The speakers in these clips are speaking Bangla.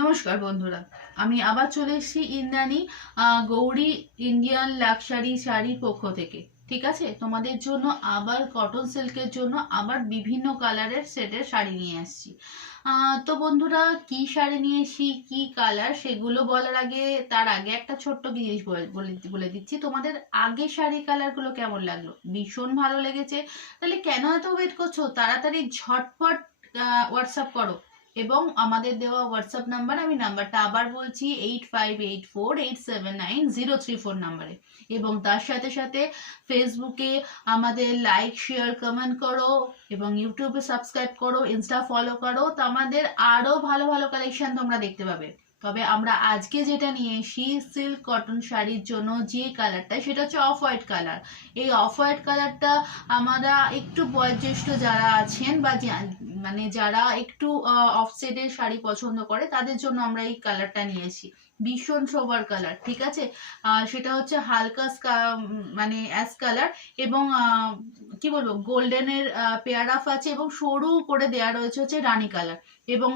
নমস্কার বন্ধুরা, আমি আবার চলে এসেছি ইন্দ্রাণী গৌরী ইন্ডিয়ান লাক্সারি শাড়ির পক্ষ থেকে। ঠিক আছে, তোমাদের জন্য আবার কটন সিল্কের জন্য আবার বিভিন্ন কালারের সেটের শাড়ি নিয়ে আসছি। তো বন্ধুরা, কি শাড়ি নিয়ে এসেছি, কি কালার, সেগুলো বলার আগে তার আগে একটা ছোট্ট জিনিস বলে দিচ্ছি। তোমাদের আগে শাড়ি কালারগুলো কেমন লাগলো? ভীষণ ভালো লেগেছে? তাহলে কেন এত ওয়েট করছো? তাড়াতাড়ি ঝটপট হোয়াটসঅ্যাপ করো। এবং আমাদের দেওয়া হোয়াটসঅ্যাপ নাম্বার, আমি নাম্বারটা আবার বলছি, 8584879034 নাম্বারে। এবং তার সাথে সাথে ফেসবুকে আমাদের লাইক শেয়ার কমেন্ট করো, এবং ইউটিউবে সাবস্ক্রাইব করো, ইনস্টা ফলো করো, তো আমাদের আরো ভালো ভালো কালেকশন তোমরা দেখতে পাবে। তবে আমরা আজকে যেটা নিয়ে এসি সিল্ক কটন শাড়ির জন্য যে কালারটা, সেটা হচ্ছে অফ হোয়াইট কালার। এই অফ হোয়াইট কালারটা আমরা একটু বয়োজ্যেষ্ঠ যারা আছেন বা মানে যারা একটু অফসেটের শাড়ি পছন্দ করে তাদের জন্য আমরা এই কালারটা নিয়েছি। ভীষণ সোবার কালার, ঠিক আছে। সেটা হচ্ছে হালকা মানে অ্যাশ কালার, এবং কি বলবো, গোল্ডেনের পেয়ার অফ আছে, এবং সরু করে দেয়া রয়েছে হচ্ছে রানী কালার। এবং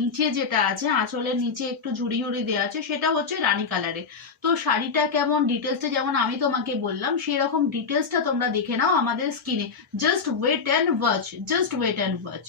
নিচে যেটা আছে, আঁচলের নিচে একটু ঝুড়ি ঝুড়ি দেওয়া আছে, সেটা হচ্ছে রানী কালারের। তো শাড়িটা কেমন, ডিটেলসটা যেমন আমি তোমাকে বললাম সেরকম ডিটেলসটা তোমরা দেখে নাও আমাদের স্ক্রিনে। Just wait and watch, just wait and watch.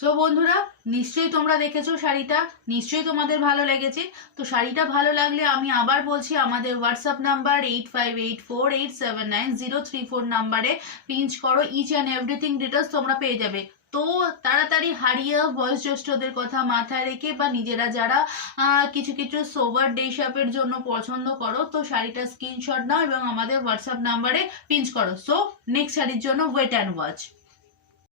So বন্ধুরা, নিশ্চয়ই তোমরা দেখেছো শাড়িটা, নিশ্চয়ই তোমাদের ভালো লেগেছে। তো শাড়িটা ভালো লাগলে আমি আবার বলছি, আমাদের হোয়াটসঅ্যাপ নাম্বার 8584879034 নাম্বারে পিঞ্চ করো, ইচ অ্যান্ড এভরিথিং ডিটেলস তোমরা পেয়ে যাবে। তো তাড়াতাড়ি হারিয়ে বয়োজ্যেষ্ঠদের কথা মাথায় রেখে, বা নিজেরা যারা কিছু কিছু সোবার ডে শাপের জন্য পছন্দ করো, তো শাড়িটা স্ক্রিনশট নাও এবং আমাদের হোয়াটসঅ্যাপ নাম্বারে পিঞ্চ করো। সো নেক্সট শাড়ির জন্য ওয়েট অ্যান্ড ওয়াচ।